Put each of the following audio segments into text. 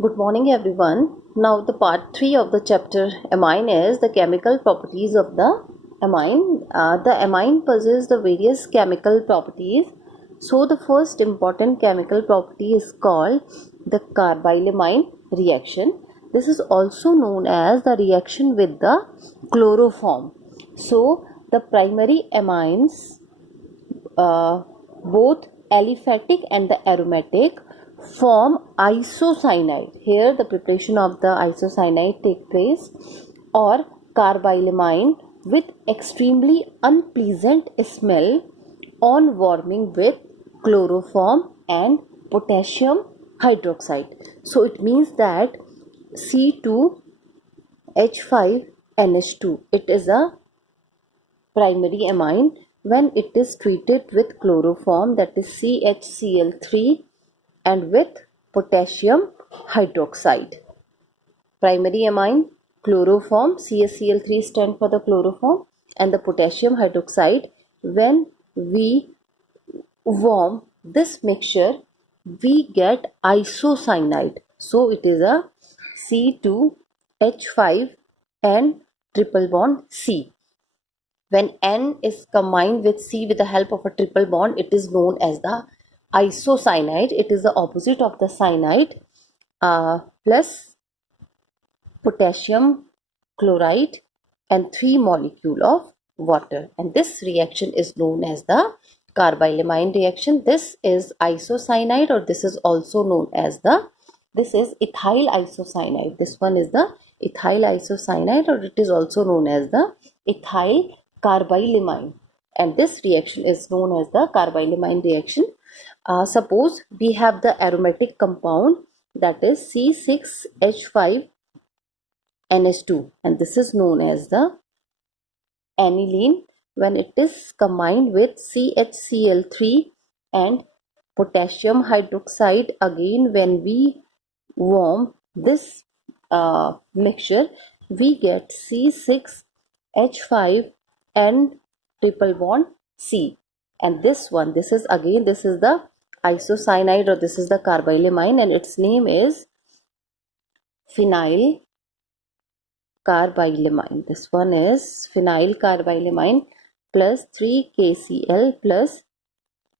Good morning, everyone. Now, the part 3 of the chapter amine is the chemical properties of the amine. The amine possesses the various chemical properties. So, the first important chemical property is called the carbylamine reaction. This is also known as the reaction with the chloroform. So, the primary amines, both aliphatic and the aromatic, form isocyanide. Here the preparation of the isocyanide take place, or carbylamine, with extremely unpleasant smell on warming with chloroform and potassium hydroxide. So it means that C2H5NH2, it is a primary amine when it is treated with chloroform, that is CHCl3, and with potassium hydroxide. Primary amine, chloroform, CHCl3 stand for the chloroform, and the potassium hydroxide. When we warm this mixture, we get isocyanide. So it is a C2H5 and triple bond C. When N is combined with C with the help of a triple bond, it is known as the isocyanide. It is the opposite of the cyanide, plus potassium chloride and 3 molecule of water. And this reaction is known as the carbylamine reaction. This is isocyanide, or this is also known as this is ethyl isocyanide. This one is the ethyl isocyanide, or it is also known as the ethyl carbylamine, and this reaction is known as the carbylamine reaction. Suppose we have the aromatic compound, that is C6H5NH2, and this is known as the aniline. When it is combined with CHCl3 and potassium hydroxide, again when we warm this mixture, we get C6H5 and triple bond C. And this one, this is the isocyanide, or this is the carbylamine, and its name is phenyl carbylamine. This one is phenyl carbylamine plus 3KCl plus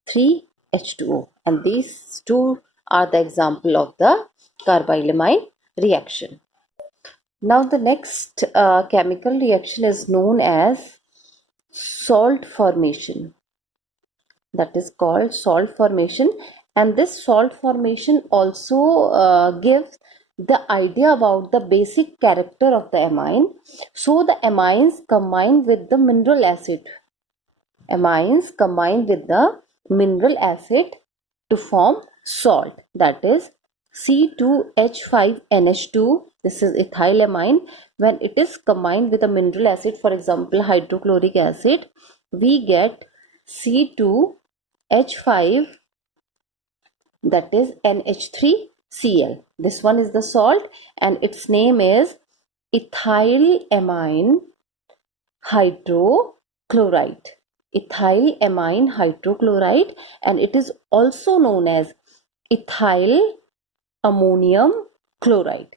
3H2O, and these two are the example of the carbylamine reaction. Now the next chemical reaction is known as salt formation. That is called salt formation, and this salt formation also gives the idea about the basic character of the amine. So the amines combine with the mineral acid. Amines combine with the mineral acid to form salt, that is C2H5NH2. This is ethylamine. When it is combined with a mineral acid, for example hydrochloric acid, we get C2H5, that is NH3Cl. This one is the salt, and its name is ethylamine hydrochloride. Ethylamine hydrochloride, and it is also known as ethyl ammonium chloride.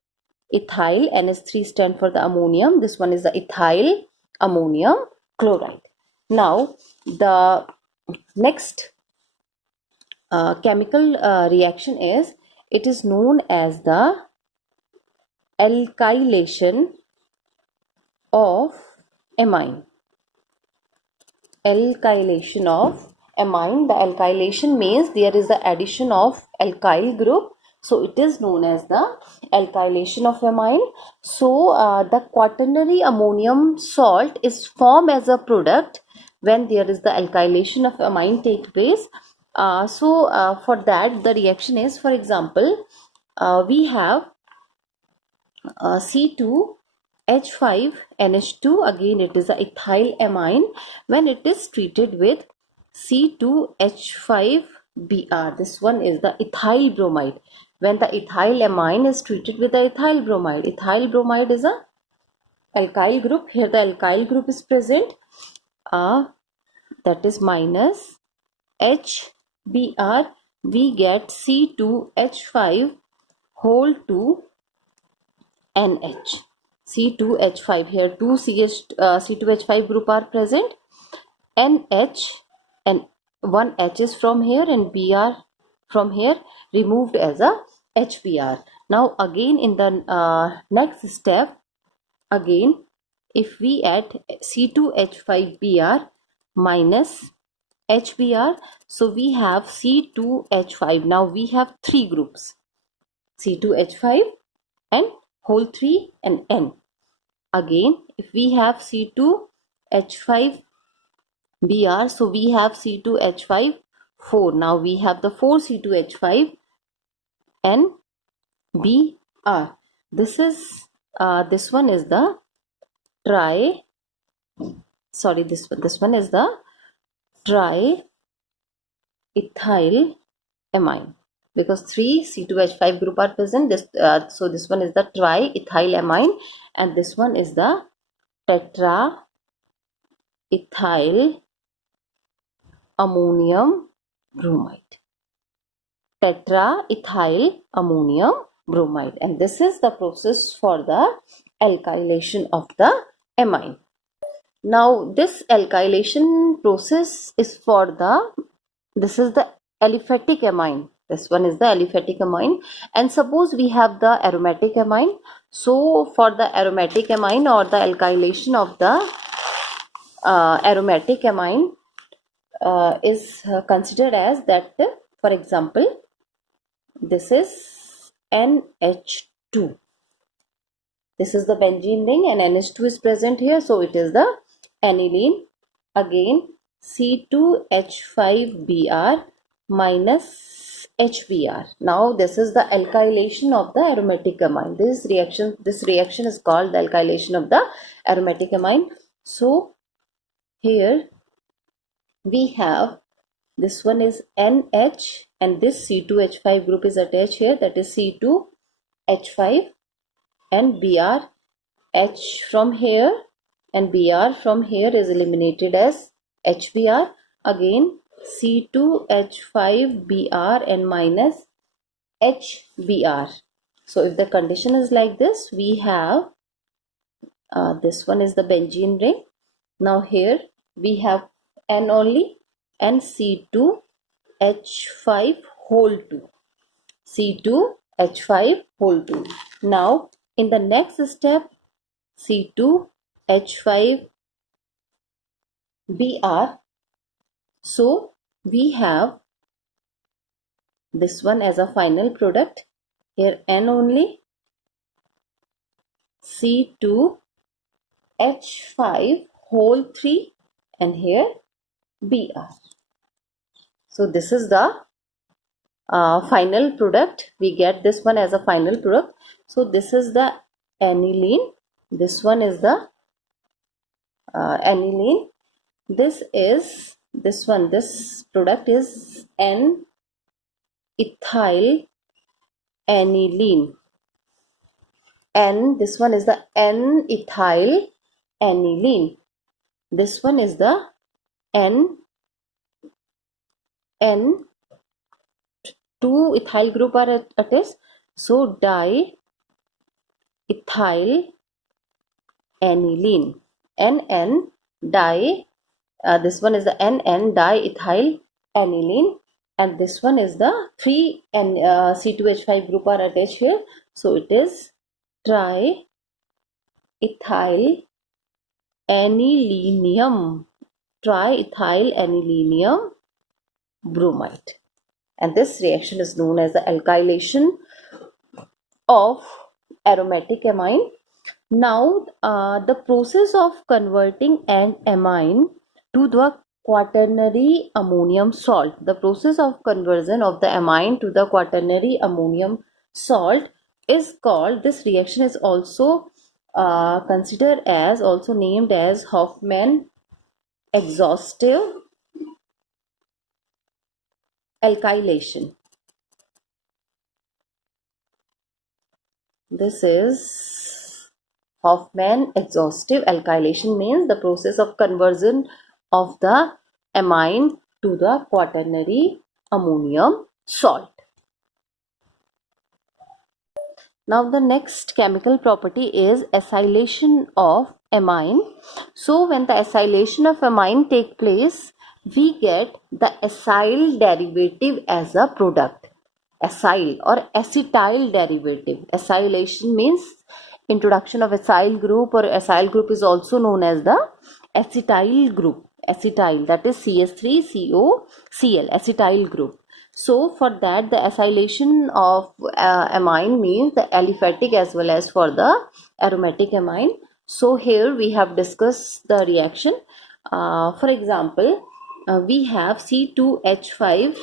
Ethyl, NH3 stand for the ammonium. This one is the ethyl ammonium chloride. Now the next chemical reaction it is known as the alkylation of amine. Alkylation of amine. The alkylation means there is the addition of alkyl group, so it is known as the alkylation of amine. So the quaternary ammonium salt is formed as a product when there is the alkylation of amine take place. For that the reaction is, for example, we have C2H5NH2, again it is a ethyl amine. When it is treated with C2H5Br, this one is the ethyl bromide. When the ethyl amine is treated with the ethyl bromide is a alkyl group. Here the alkyl group is present, that is minus HBr. We get C2H5 whole to NH. C2H5, here two C2H5 group are present. NH and one H is from here and Br from here removed as a HBr. Now again in the next step, again if we add C2H5Br minus HBr, so we have C2H5. Now we have three groups, C2H5 and whole 3 and N. Again if we have C2H5Br, so we have C2H5 4. Now we have the 4 C2H5 and Br. This is this one is the this one is the triethyl amine, because 3 C2H5 group are present. So this one is the triethyl amine and this one is the tetraethyl ammonium bromide. Tetraethyl ammonium bromide, and this is the process for the alkylation of the amine. Now this alkylation process is for this is the aliphatic amine. This one is the aliphatic amine, and suppose we have the aromatic amine. So for the aromatic amine or the alkylation of the aromatic amine is considered as that, for example, this is NH2. This is the benzene ring and NH2 is present here, so it is the aniline. Again C2H5Br minus HBr. Now this is the alkylation of the aromatic amine. This reaction is called the alkylation of the aromatic amine. So here we have, this one is NH and this C2H5 group is attached here, that is C2H5 and Br. H from here and Br from here is eliminated as HBr. Again C2H5Br and minus HBr. So if the condition is like this, we have this one is the benzene ring. Now here we have N only and C2H5 whole 2. C2H5 whole 2. Now in the next step, C2H5Br. So we have this one as a final product. Here N only, C2H5 whole 3 and here Br. So this is the final product. We get this one as a final product. So this is the aniline. This one is the aniline. This product is N-ethyl aniline. And this one is the N-ethyl aniline. This one is the two ethyl group are attached, so diethyl aniline. This one is the NN diethyl aniline, and this one is the 3 C2H5 group are attached here, so it is triethyl anilinium bromide, and this reaction is known as the alkylation of aromatic amine. Now the process of converting an amine to the quaternary ammonium salt, the process of conversion of the amine to the quaternary ammonium salt is called, this reaction is also considered as, also named as Hofmann exhaustive alkylation. This is Hofmann exhaustive alkylation, means the process of conversion of the amine to the quaternary ammonium salt. Now the next chemical property is acylation of amine. So when the acylation of amine take place, we get the acyl derivative as a product. Acyl or acetyl derivative. Acylation means introduction of acyl group, or acyl group is also known as the acetyl group. Acetyl, that is CH3COCl, acetyl group. So for that, the acylation of amine means the aliphatic as well as for the aromatic amine. So here we have discussed the reaction. For example, we have C2H5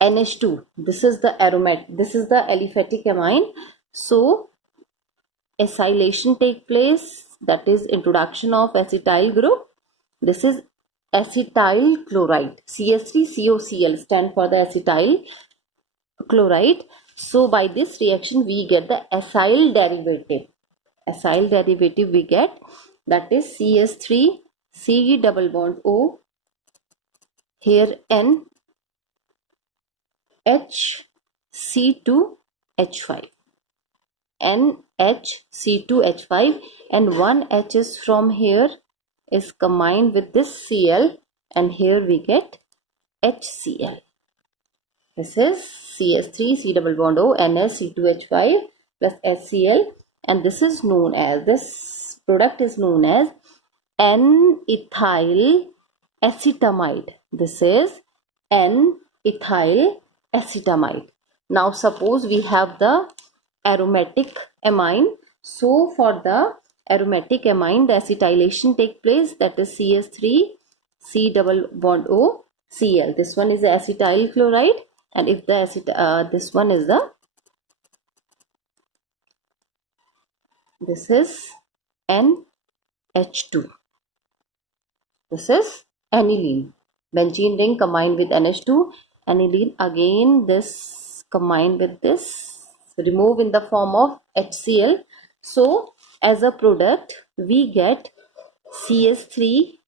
NH2. This is the aromatic, this is the aliphatic amine. So acylation take place, that is introduction of acetyl group. This is acetyl chloride. CH3COCl stand for the acetyl chloride. So by this reaction we get the acyl derivative. Acyl derivative we get, that is CH3 C double bond O, here N H C2H5, NHC2H5, and one H is from here is combined with this Cl, and here we get HCl. This is CH3 C double bond O NHC2H5 plus HCl, and this is known as, this product is known as N-ethyl acetamide. This is N-ethyl acetamide. Now suppose we have the aromatic amine. So for the aromatic amine, the acetylation take place, that is CH3 C double bond O Cl. This one is the acetyl chloride, and if the this one is the, this is NH2. This is aniline. Benzene ring combined with NH2, aniline. Again this combined with this, remove in the form of HCl. So as a product we get CH3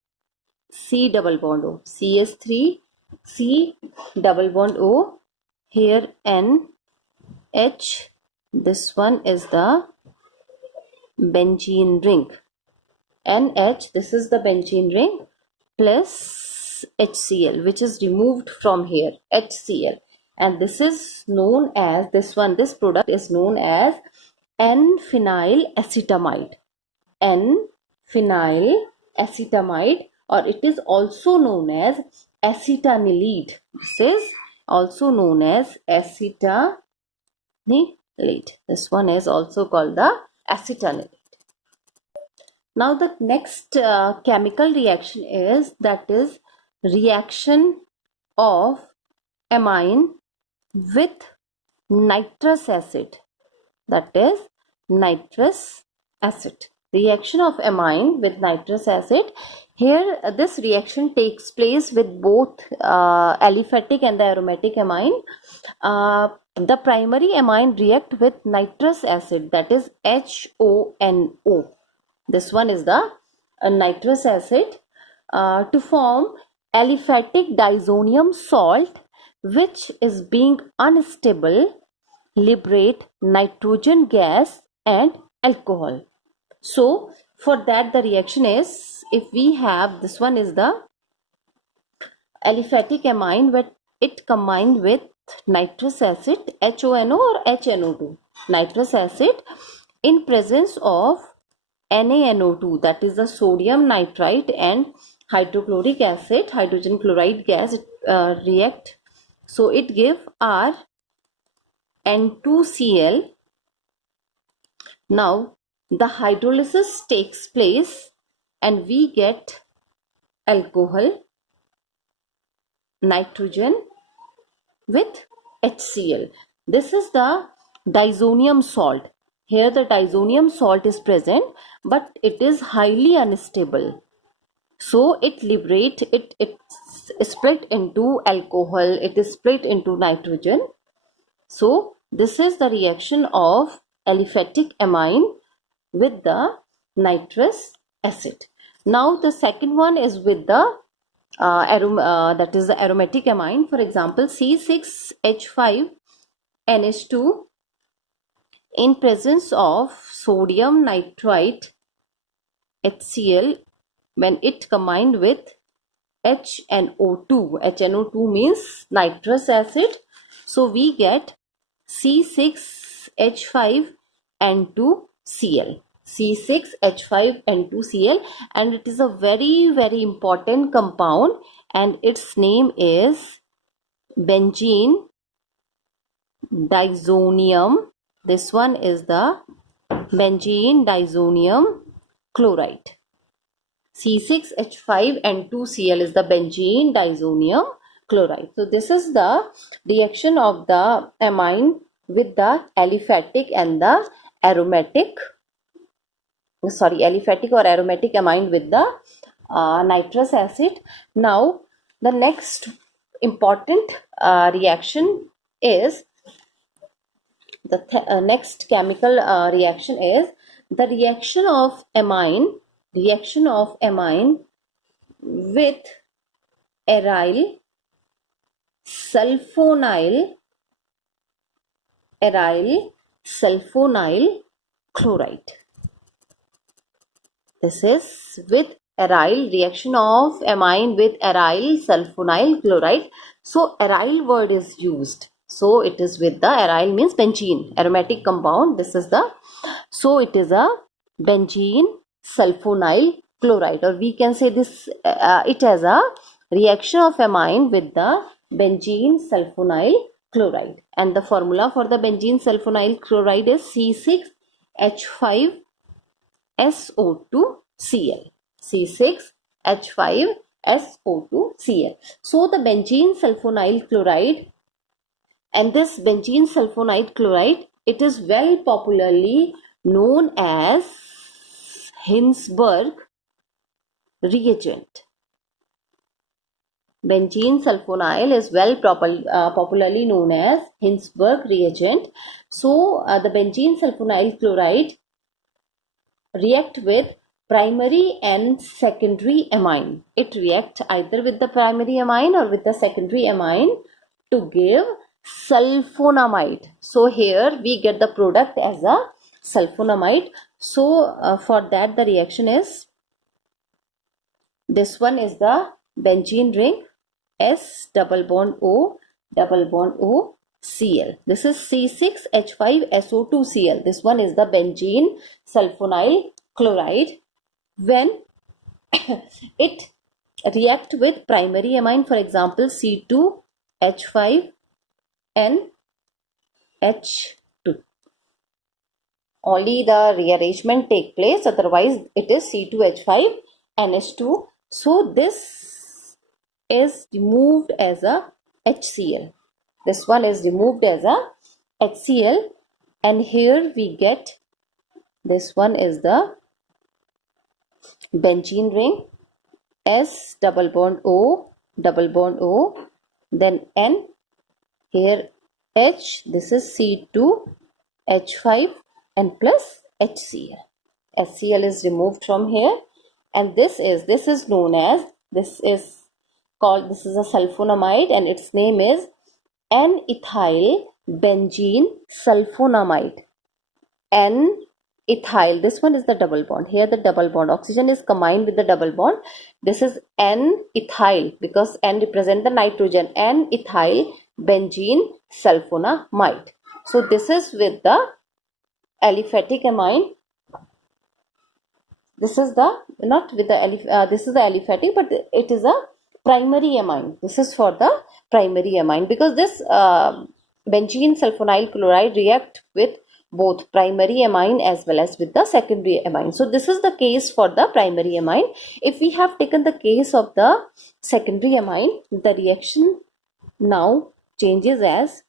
C double bond O, CH3 C double bond O, here N H, this one is the benzene ring, NH, this is the benzene ring, plus HCl, which is removed from here, HCl, and this is known as, this product is known as N-phenyl acetamide. N-phenyl acetamide, or it is also known as acetanilide. This is also known as acetanilide. This one is also called the acetanilide. Now the next chemical reaction is, that is reaction of amine with nitrous acid, that is nitrous acid. Reaction of amine with nitrous acid. Here this reaction takes place with both aliphatic and the aromatic amine. The primary amine react with nitrous acid, that is HONO. This one is the nitrous acid to form aliphatic diazonium salt, which is being unstable, liberate nitrogen gas and alcohol. So for that the reaction is, if we have, this one is the aliphatic amine, but it combined with nitrous acid, HONO or HNO2, nitrous acid, in presence of NaNO2, that is the sodium nitrite and hydrochloric acid, hydrogen chloride gas react. So it give R N2Cl. Now the hydrolysis takes place and we get alcohol, nitrogen with HCl. This is the diazonium salt. Here the diazonium salt is present, but it is highly unstable. So it liberate, it split into alcohol, it is split into nitrogen. So this is the reaction of aliphatic amine with the nitrous acid. Now the second one is with the that is the aromatic amine. For example, C6H5NH2 In presence of sodium nitrite HCl, when it combined with HNO2, HNO2 means nitrous acid, so we get C6H5N2Cl. C6H5N2Cl, and it is a very very important compound, and its name is benzene diazonium. This one is the benzene diazonium chloride. C6H5N2Cl is the benzene diazonium chloride. So this is the reaction of the amine with the aliphatic and the aromatic, aliphatic or aromatic amine with the nitrous acid. Now the next important reaction is the next chemical reaction is the reaction of amine with aryl sulfonyl chloride. This is with aryl, reaction of amine with aryl sulfonyl chloride. So aryl word is used. So it is with the aryl means benzene, aromatic compound. This is the, so it is a benzene sulfonyl chloride, or we can say this it has a reaction of amine with the benzene sulfonyl chloride, and the formula for the benzene sulfonyl chloride is C6H5SO2Cl. C6H5SO2Cl. So the benzene sulfonyl chloride, and this benzene sulfonyl chloride, it is well popularly known as Hinsberg reagent. Benzene sulfonyl is well popularly known as Hinsberg reagent. So the benzene sulfonyl chloride react with primary and secondary amine. It reacts either with the primary amine or with the secondary amine to give sulfonamide. So here we get the product as a sulfonamide. So for that the reaction is, this one is the benzene ring, S double bond O Cl. This is C6H5SO2Cl. This one is the benzene sulfonyl chloride. When it react with primary amine, for example C2H5NH2, only the rearrangement take place, otherwise it is C2H5NH2. So this is removed as a HCl. This one is removed as a HCl, and here we get, this one is the benzene ring, S double bond O, then N, here H, this is C2H5 and plus HCl. HCl is removed from here, and this is known as, this is a sulfonamide, and its name is N-ethyl benzene sulfonamide. N-ethyl, this one is the double bond. Here the double bond, oxygen is combined with the double bond. This is N-ethyl because N represent the nitrogen. N-ethyl benzene sulfonamide. So this is with the aliphatic amine. This is the, not with the this is the aliphatic, but it is a primary amine. This is for the primary amine because this benzene sulfonyl chloride react with both primary amine as well as with the secondary amine. So this is the case for the primary amine. If we have taken the case of the secondary amine, the reaction now changes as,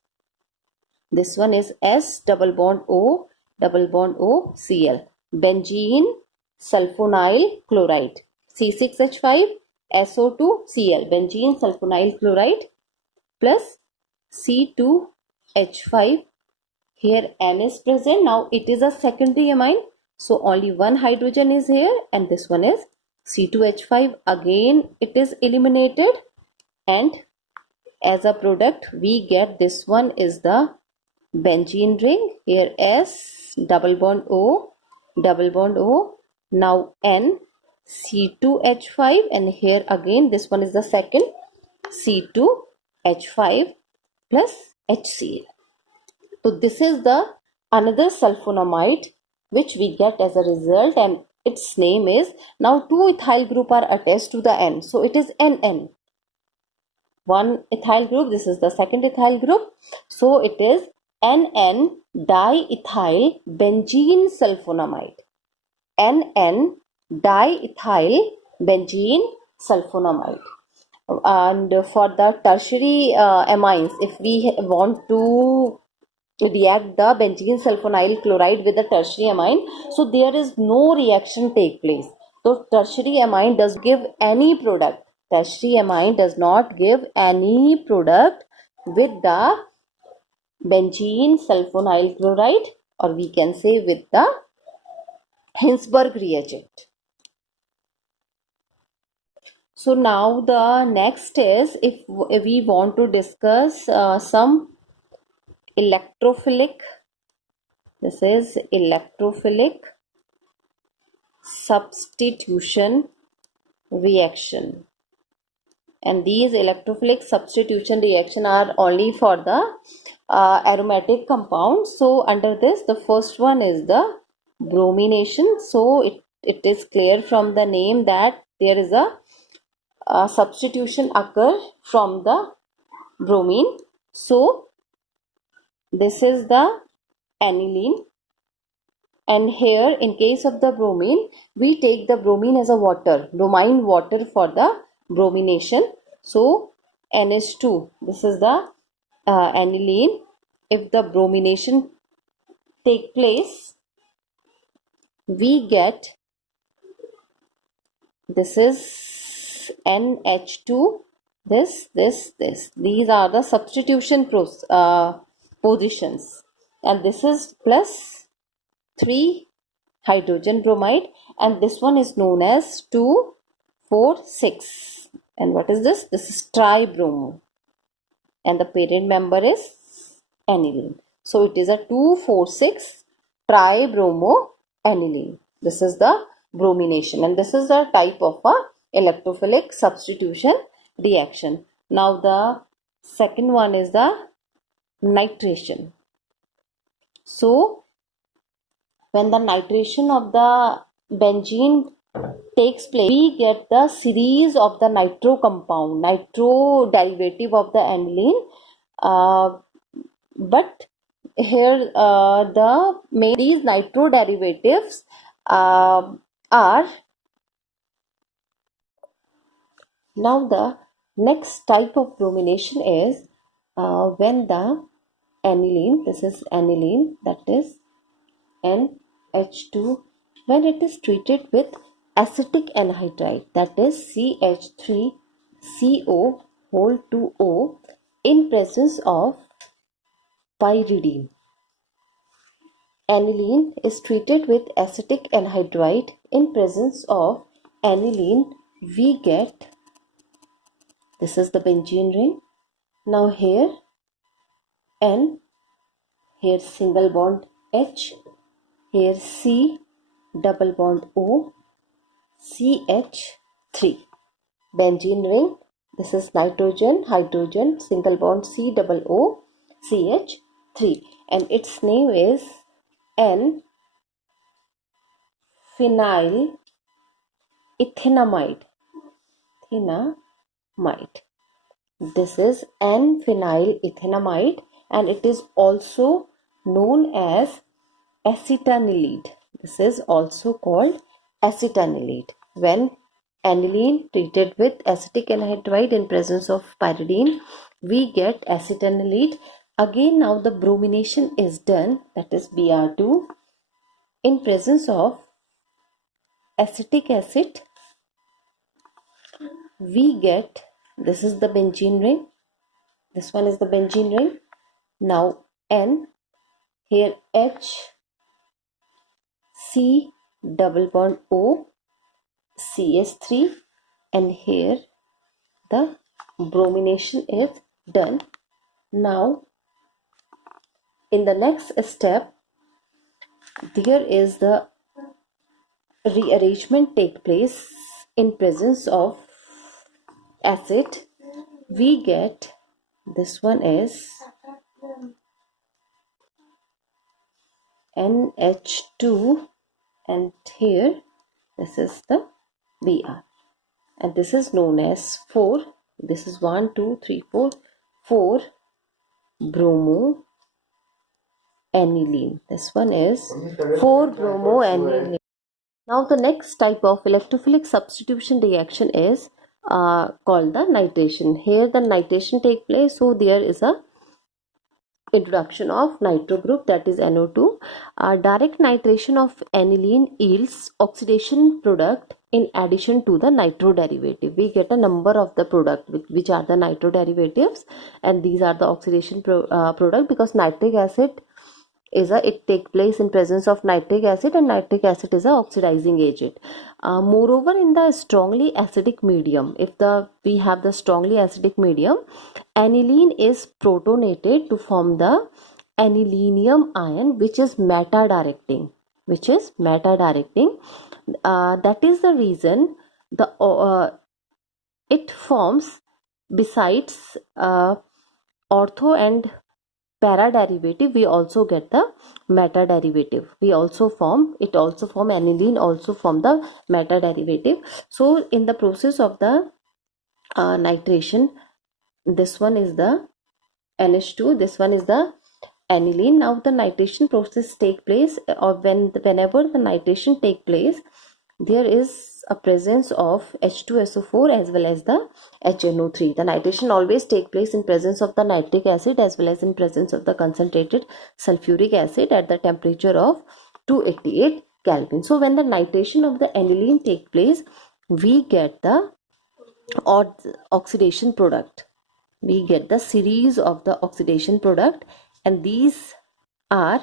this one is S double bond O Cl, benzene sulfonyl chloride, C6H5SO2Cl, benzene sulfonyl chloride plus C2H5. Here N is present. Now it is a secondary amine, so only one hydrogen is here, and this one is C2H5. Again it is eliminated, and as a product we get, this one is the benzene ring, here S, double bond O, double bond O, now N, C2H5, and here again this one is the second, C2H5 plus HCl. So this is the another sulfonamide which we get as a result, and its name is, now two ethyl group are attached to the N, so it is NN. One ethyl group, this is the second ethyl group, so it is NN diethyl benzene sulfonamide. NN diethyl benzene sulfonamide. And for the tertiary amines, if we want to react the benzene sulfonyl chloride with the tertiary amine, so there is no reaction take place. So tertiary amine does give any product. Tertiary amine does not give any product with the benzene sulfonyl chloride, or we can say with the Hinsberg reagent. So now the next is, if we want to discuss some electrophilic, this is electrophilic substitution reaction, and these electrophilic substitution reaction are only for the aromatic compounds. So under this, the first one is the bromination. So it is clear from the name that there is a substitution occur from the bromine. So this is the aniline, and here in case of the bromine, we take the bromine as a water, bromine water for the bromination. So NH2, this is the aniline. If the bromination take place, we get, this is NH2, this. These are the substitution positions, and this is plus 3 hydrogen bromide, and this one is known as 2,4,6. And what is this? This is tribromo, and the parent member is aniline. So it is a 2,4,6 tribromo aniline. This is the bromination, and this is the type of a electrophilic substitution reaction. Now the second one is the nitration. So when the nitration of the benzene takes place, we get the series of the nitro compound, nitro derivative of the aniline. But here these nitro derivatives are, now the next type of bromination is when the aniline, this is aniline, that is NH2, when it is treated with acetic anhydride, that is CH3CO2O, in presence of pyridine. Aniline is treated with acetic anhydride in presence of aniline, we get, this is the benzene ring. Now here N, here single bond H, here C, double bond O, CH3, benzene ring. This is nitrogen, hydrogen, single bond C, double O, CH3, and its name is N-phenyl ethanamide. This is N-phenyl ethanamide, and it is also known as acetanilide. This is also called acetanilide. When aniline treated with acetic anhydride in presence of pyridine, we get acetanilide. Again, now the bromination is done, that is Br2, in presence of acetic acid. We get, this is the benzene ring, this one is the benzene ring. Now N, here H, C, double bond O, CS3, and here the bromination is done. Now in the next step, there is the rearrangement take place in presence of acid. We get, this one is NH2, and here this is the Br, and this is known as 4. This is 1 2 3 4 4 bromo aniline. This one is 4 bromo aniline. Now the next type of electrophilic substitution reaction is called the nitration. Here the nitration take place, so there is a introduction of nitro group, that is NO2. Direct nitration of aniline yields oxidation product in addition to the nitro derivative. We get a number of the product which are the nitro derivatives, and these are the oxidation product, because nitric acid is it take place in presence of nitric acid, and nitric acid is a oxidizing agent. Moreover, in the strongly acidic medium, if we have the strongly acidic medium, aniline is protonated to form the anilinium ion, which is meta directing. That is the reason it forms, besides ortho and para derivative, we also get the meta derivative. It also form aniline, also form the meta derivative. So in the process of the nitration, this one is the NH2, this one is the aniline. Now the nitration process take place, or whenever the nitration take place, there is a presence of H2SO4 as well as the HNO3. The nitration always take place in presence of the nitric acid as well as in presence of the concentrated sulfuric acid at the temperature of 288 Kelvin. So when the nitration of the aniline take place, we get the oxidation product. We get the series of the oxidation product, and these are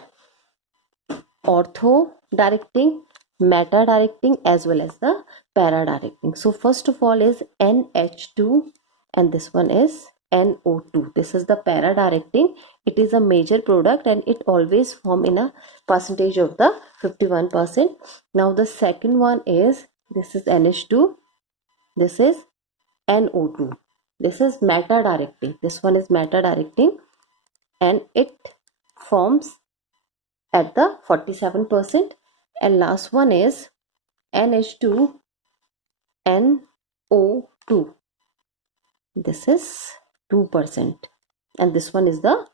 ortho directing, meta directing, as well as the para directing. So first of all is NH2, and this one is NO2. This is the para directing. It is a major product, and it always form in a percentage of the 51%. Now the second one is, this is NH2, this is NO2. This is meta directing. This one is meta directing, and it forms at the 47%. And last one is NH2 NO2. This is 2%, and this one is the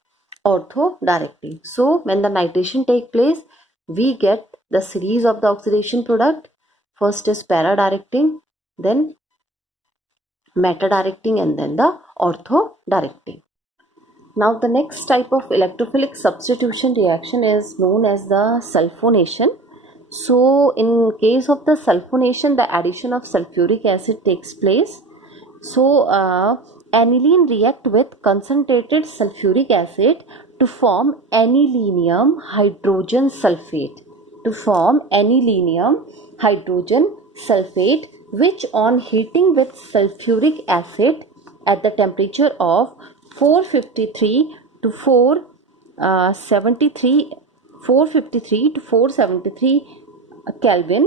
ortho directing. So when the nitration take place, we get the series of the oxidation product. First is para directing, then meta directing, and then the ortho directing. Now the next type of electrophilic substitution reaction is known as the sulfonation. So in case of the sulfonation, the addition of sulfuric acid takes place. So aniline react with concentrated sulfuric acid to form anilinium hydrogen sulfate. Which on heating with sulfuric acid at the temperature of 453 to 473 Kelvin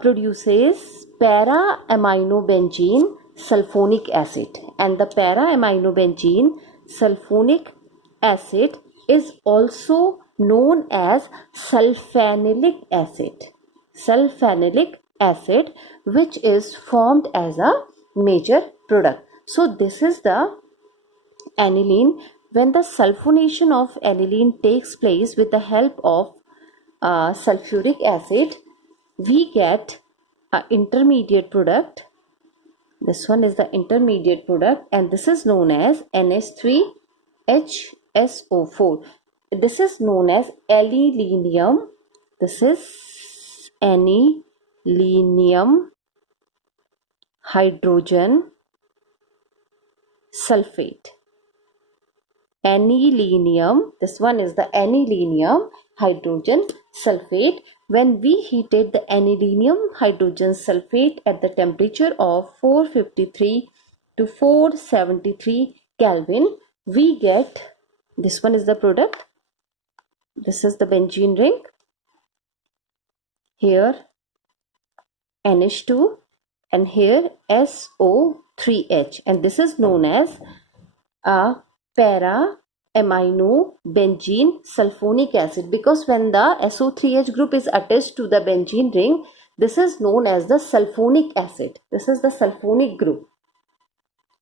produces para-aminobenzene sulfonic acid, and the para-aminobenzene sulfonic acid is also known as sulfanilic acid, which is formed as a major product. So this is the aniline. When the sulfonation of aniline takes place with the help of sulfuric acid, we get an intermediate product. This one is the intermediate product, and this is known as NH3HSO4. This is known as anilinium. This is anilinium hydrogen sulfate. This one is the anilinium hydrogen sulfate. When we heated the anilinium hydrogen sulfate at the temperature of 453 to 473 Kelvin, we get, this one is the product, This is the benzene ring. Here NH2 and here SO3H, and this is known as a para amino benzene sulfonic acid, because when the SO3H group is attached to the benzene ring, this is known as the sulfonic acid. This is the sulfonic group.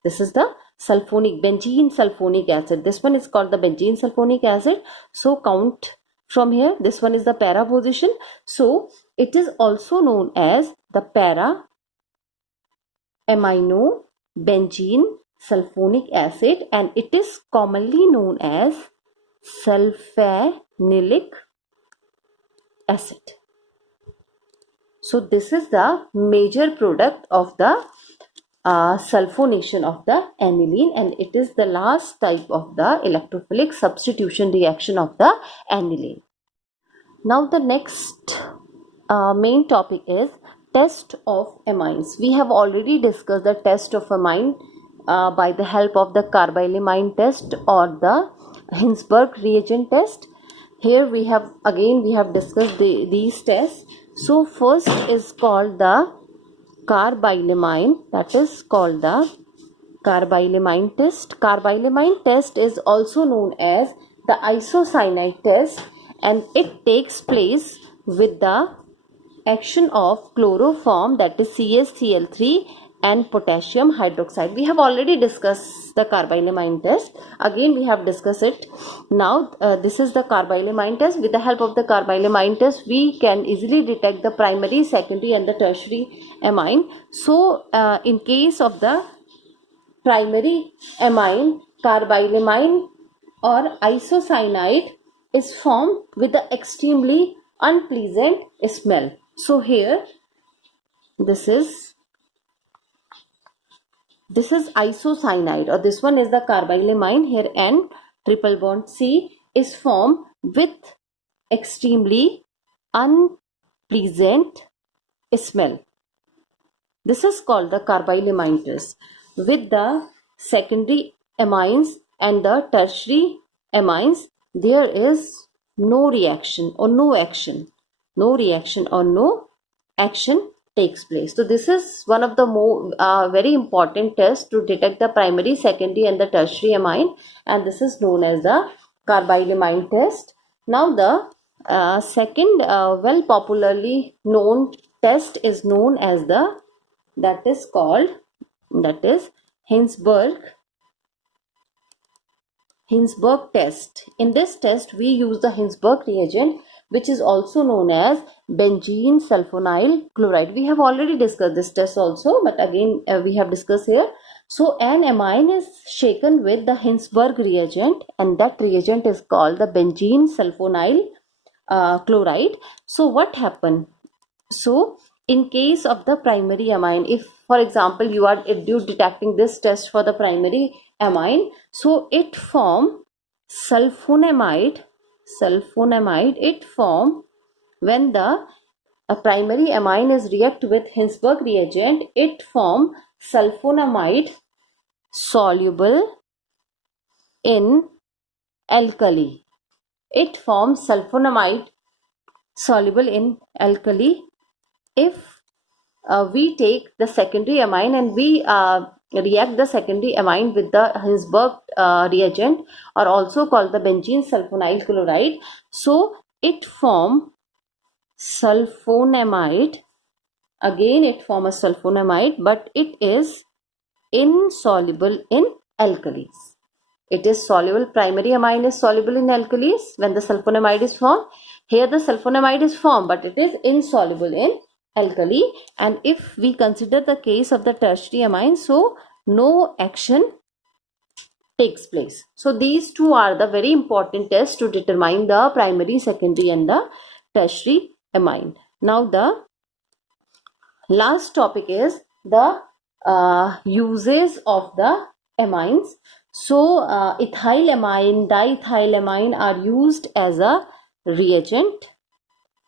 This is the sulfonic benzene sulfonic acid. This one is called the benzene sulfonic acid. So count from here. This one is the para position. So it is also known as the para amino benzene sulfonic acid, and it is commonly known as sulfanilic acid. So this is the major product of the sulfonation of the aniline, and it is the last type of the electrophilic substitution reaction of the aniline. Now the next main topic is test of amines. We have already discussed the test of amine by the help of the carbylamine test or the Hinsberg reagent test. Here we have discussed these tests. So first is called the carbylamine, that is called the carbylamine test. Carbylamine test is also known as the isocyanide test, and it takes place with the action of chloroform, that is CaCl3 and potassium hydroxide. We have already discussed the carbylamine test. Again we have discussed it. Now this is the carbylamine test. With the help of the carbylamine test, we can easily detect the primary, secondary and the tertiary amine. So in case of the primary amine, carbylamine or isocyanide is formed with the extremely unpleasant smell. So here this is isocyanide, or this one is the carbylamine. Here N triple bond C is formed with extremely unpleasant smell. This is called the carbylamine test. With the secondary amines and the tertiary amines, there is no reaction or no action. No reaction or no action takes place. So this is one of the more very important tests to detect the primary, secondary and the tertiary amine, and this is known as the carbylamine test. Now the second well popularly known test is known as that is Hinsberg test. In this test we use the Hinsberg reagent, which is also known as benzene sulfonyl chloride. We have already discussed this test also, but again we have discussed here. So an amine is shaken with the Hinsberg reagent, and that reagent is called the benzene sulfonyl chloride. So what happened? So in case of the primary amine, if for example you are detecting this test for the primary amine, so it form sulfonamide. It form when the primary amine is react with Hinsberg reagent, it form sulfonamide soluble in alkali. It forms sulfonamide soluble in alkali if we take the secondary amine and we react the secondary amine with the Hinsberg reagent, or also called the benzene sulfonyl chloride. So it form sulfonamide. Again it form a sulfonamide, but it is insoluble in alkalis. It is soluble, primary amine is soluble in alkalis when the sulfonamide is formed. Here the sulfonamide is formed, but it is insoluble in alkali. And if we consider the case of the tertiary amine, so no action takes place. So these two are the very important tests to determine the primary, secondary and the tertiary amine. Now the last topic is the uses of the amines. So ethylamine, diethylamine are used as a reagent.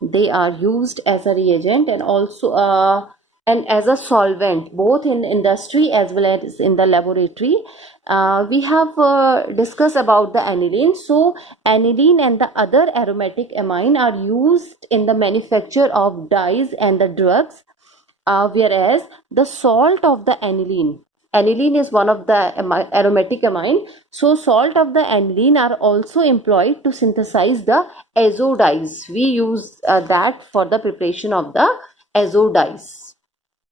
They are used as a reagent, and also and as a solvent both in industry as well as in the laboratory. We have discussed about the aniline. So aniline and the other aromatic amine are used in the manufacture of dyes and the drugs, whereas the salt of the aniline is one of the aromatic amine, so salt of the aniline are also employed to synthesize the azo dyes. We use that for the preparation of the azo dyes.